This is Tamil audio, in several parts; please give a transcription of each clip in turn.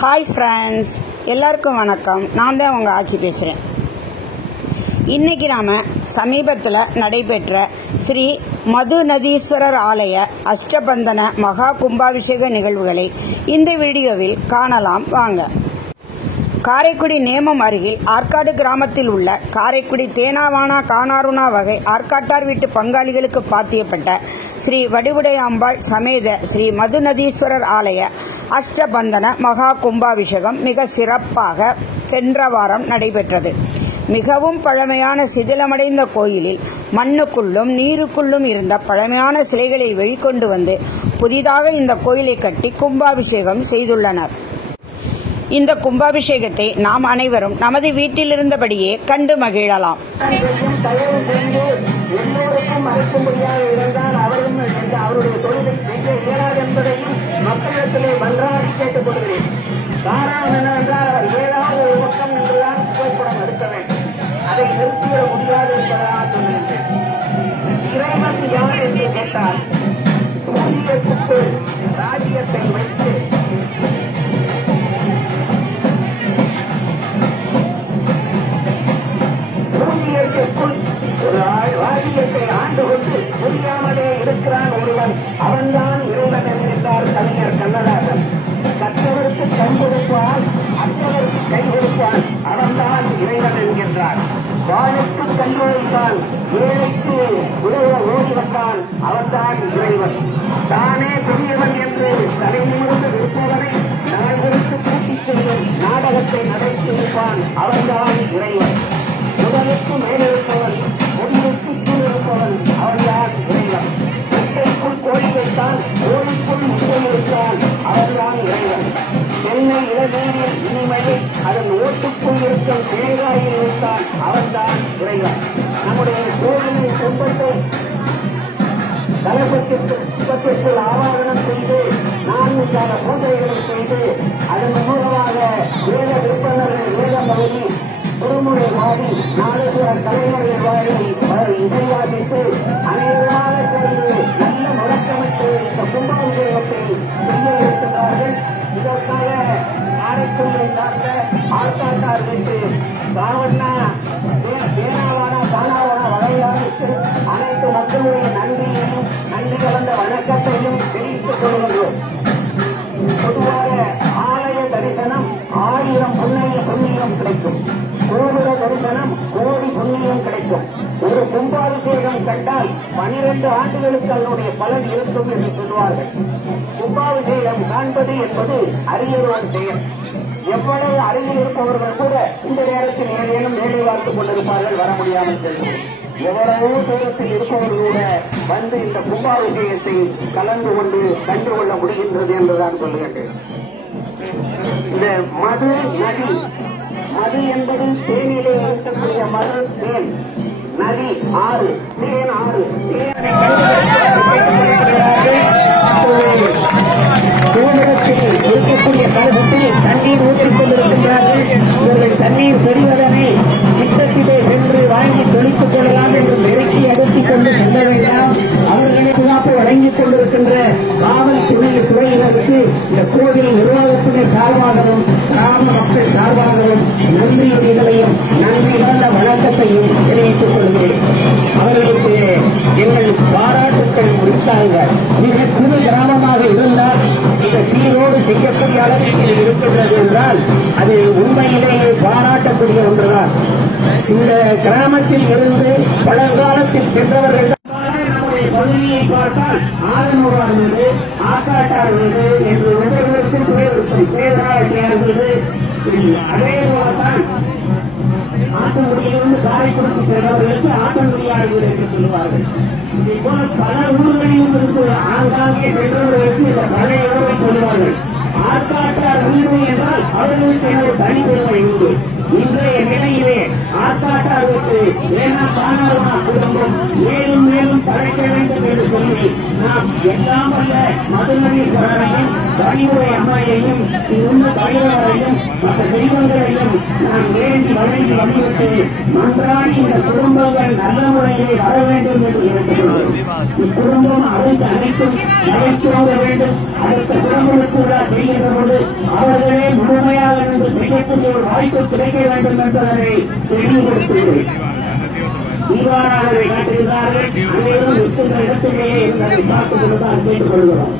ஹாய் ஃப்ரெண்ட்ஸ், எல்லாருக்கும் வணக்கம். நான் தான் உங்கள் ஆட்சி பேசுகிறேன். இன்றைக்கி நாம் சமீபத்தில் நடைபெற்ற ஸ்ரீ மதுநதீஸ்வரர் ஆலய அஷ்டபந்தன மகா கும்பாபிஷேக நிகழ்வுகளை இந்த வீடியோவில் காணலாம் வாங்க. காரைக்குடி நேமம் அருகில் ஆற்காடு கிராமத்தில் உள்ள காரைக்குடி தேனாவானா கானாருனா வகை ஆற்காட்டார் வீட்டு பங்காளிகளுக்கு பாத்தியப்பட்ட ஸ்ரீ வடிவுடையாம்பாள் சமேத ஸ்ரீ மதுநதீஸ்வரர் ஆலய அஷ்டபந்தன மகா கும்பாபிஷேகம் மிக சிறப்பாக சென்ற வாரம் நடைபெற்றது. மிகவும் பழமையான சிதிலமடைந்த கோயிலில் மண்ணுக்குள்ளும் நீருக்குள்ளும் இருந்த பழமையான சிலைகளை வெளிக்கொண்டு வந்து புதிதாக இந்த கோயிலை கட்டி கும்பாபிஷேகம் செய்துள்ளனர். இந்த கும்பாபிஷேகத்தை நாம் அனைவரும் நமது வீட்டில் இருந்தபடியே கண்டு மகிழலாம். அவருடைய தொழிலை செய்ய இயலாது என்பதையும் மக்களிடத்திலே மன்றாடி கேட்டுக் கொள்கிறேன். காரணம் என்னவென்றால் அவர் ஏதாவது ஒரு பக்கம் என்றுதான் புகைப்படம் எடுக்க வேண்டும். அதை நிறுத்திவிட முடியாது என்பதனால் சொல்லுகின்றேன். இறைவன் யார் என்று கேட்டால் ஊதியத்துக்கு ராஜ்யத்தை வைத்து ஒரு ராஜ்யத்தை ஆண்டு கொண்டு புரியாமலே இருக்கிறான் ஒருவன், அவன்தான் இறைவன் என்கின்றார் கவிஞர் கண்ணதாசன். கற்றவருக்கு கண் கொடுப்பான், அற்றவருக்கு கை கொடுப்பான், அவன்தான் இறைவன் என்கின்றார். வாழுக்கு கண்ணோய்த்தான், ஏழைக்கு உதவ ஓடி வந்தான், அவன்தான் இறைவன். தானே பெரியவன் என்று தலை நிமிர்ந்து இருப்பவனை நாள் குறித்து கூட்டிச் செல்லும் நாடகத்தை நடத்தியிருப்பான், அவன்தான் இறைவன். உடலுக்கு மேலிருப்பவன், முடிவுக்கு கீழ் இருப்பவன், அவன்தான் இறைவன். முட்டைக்குள் கோழி வைத்தான், கோழிக்குள் முட்டை இருப்பான், அவன்தான் இறைவன். தென்னை இளநீரில் இனிமையை அதன் ஓட்டுக்குள் இருக்கும் தேங்காயில் வைத்தான், அவன்தான் இறைவன். நம்முடைய கோவிலின் கும்பத்தை கலசத்திற்குள் ஆவாரணம் செய்து 4 கால பூஜைகளை செய்து அதன் மூலமாக வேத விற்பனர்கள் வேதம் எழுதி திருமுறை வாடி நாடக கலைஞர்கள் வாடி இசைவாதித்து அனைவராக சேர்ந்து நல்ல முழக்கமிட்டு இந்த கும்பாபிஷேகத்தை செய்ய இருக்கிறார்கள். இதற்காக காரைக்குடியை சார்ந்த ஆற்காட்டார் வீட்டு காவண்ணா தேனாவானா கானாவானா வகையாருக்கு அனைத்து மக்களுடைய நன்றியையும் நன்றி கலந்த வணக்கத்தையும் தெரிவித்துக் கொள்கின்றோம். பொதுவாக ஆலய தரிசனம் 1000 புண்ணியம் கிடைக்கும். கோபுர தரிசனம் கோடி புண்ணியம் கிடைக்கும். ஒரு கும்பாபிஷேகம் கண்டால் 12 ஆண்டுகளுக்கு அதனுடைய பலன் இருக்கும் என்று சொல்வார்கள். கும்பாபிஷேகம் காண்பது என்பது அரியொருவன் செயல். எவ்வளவு அருகில் இருப்பவர்கள் கூட இந்த நேரத்தில் ஏதேனும் வேலை பார்த்துக் கொண்டிருப்பார்கள், வர முடியாமல் செல்லும். எவ்வளவோ தூரத்தில் இருப்பவர்கள் கூட வந்து இந்த கும்பாபிஷேகத்தை கலந்து கொண்டு கண்டு கொள்ள முடிகின்றது என்றுதான் சொல்லுகின்றேன். இந்த மது நதி, மது என்பது தேனிலே இருக்கக்கூடிய மது தேன், நதி ஆறு, தேன் ஆறு. கோபுரத்தில் இருக்கக்கூடிய கருத்தில் தண்ணீர் ஊற்றிக் கொண்டிருக்கின்றார்கள். இவர்கள் தண்ணீர் செல்வதனை திட்டத்திலே சென்று வாங்கி தொழித்துக் கொள்ளலாம் என்று பெருக்கி அகற்றிக் கொண்டு செல்ல வேண்டாம். அவர்களை பாதுகாப்பு வழங்கிக் கொண்டிருக்கின்ற காவல்துறையினருக்கு இந்த கோவில் நிர்வாகத்தினர் சார்பாகவும் கிராம மக்கள் சார்பாகவும் நன்றியுடைகளையும் நன்றி கலந்த வணக்கத்தையும் தெரிவித்துக் கொள்கிறேன். அவர்களுக்கு எங்கள் பாராட்டுக்கள் உரித்தாங்க. மிக சிறு கிராமமாக இருந்தால் இந்த சீரோடு செய்யக்கூடிய அளவில் இருக்கின்றது என்றால் அது உண்மையிலேயே பாராட்டக்கூடிய ஒன்றுதான். இந்த கிராமத்தில் இருந்து பழங்காலத்தில் சென்றவர்கள் நம்முடைய பகுதியை பார்த்தால் ஆலனூரார் வீடு, ஆற்காட்டார் வீடு என்று ஒவ்வொருவருக்கும் பெயர் இருக்கும். சேதாரட்டியார் வீடு, அதே போலத்தான் ஆத்தங்குடியிலிருந்து காரைக்குடிக்கு சென்றவர்களுக்கு ஆத்தங்குடியார் வீடு என்று சொல்லுவார்கள். இதே போல பல ஊர்களிலும் இருந்து ஆங்காங்கே சென்றவர்களுக்கு இந்த பழைய ஊரை சொல்லுவார்கள். ஆற்காட்டார் வீடு என்றால் அவர்களுக்கு ஒரு தனிப்பெருமை உண்டு. இன்றைய நிலையிலே ஆர்ப்பாட்டாவிற்கு ஏனா குடும்பம் மேலும் மேலும் தழைக்க வேண்டும் என்று சொல்லி நாம் எல்லாம் அல்ல மதுநதீஸ்வரரையும் வழிமுறை அம்மையையும் இங்குள்ள தலைவரையும் மற்ற தெய்வங்களையும் நாம் வேண்டி வலியுறுத்தி மன்றாடி இந்த குடும்பங்கள் நல்ல முறையிலே வர வேண்டும் என்று நினைக்கிறோம். இக்குடும்பம் அனைத்து அனைத்தும் நகைச்சுவாங்க வேண்டும். அடுத்த குடும்பங்களுக்குள்ள செய்கின்ற போது அவர்களே முழுமையாக நின்று செய்யக்கூடிய ஒரு வாய்ப்பு கிடைக்க வேண்டும் என்பதனை தெளிவுபடுத்துகிறேன். இவ்வாறாகவே காட்டுகிறார்கள். அனைவரும் இருக்கின்ற இடத்திலேயே இருந்ததை பார்த்துக் கொண்டுதான் கேட்டுக் கொள்கிறோம்.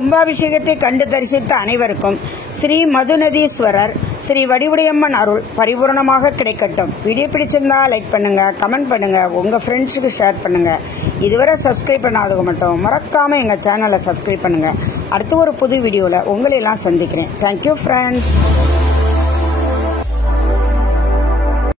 கும்பாபிஷேகத்தை கண்டு தரிசித்த அனைவருக்கும் ஸ்ரீ மதுநதீஸ்வரர் ஸ்ரீ வடிவுடையம்மன் அருள் பரிபூரணமாக கிடைக்கட்டும். வீடியோ பிடிச்சிருந்தா லைக் பண்ணுங்க, கமெண்ட் பண்ணுங்க, உங்க ஃப்ரெண்ட்ஸுக்கு ஷேர் பண்ணுங்க. இதுவரை சப்ஸ்கிரைப் பண்ணாதவங்க மட்டும் மறக்காம எங்க சேனலை சப்ஸ்கிரைப் பண்ணுங்க. அடுத்து ஒரு புது வீடியோல உங்களை எல்லாம் சந்திக்கிறேன். Thank you friends.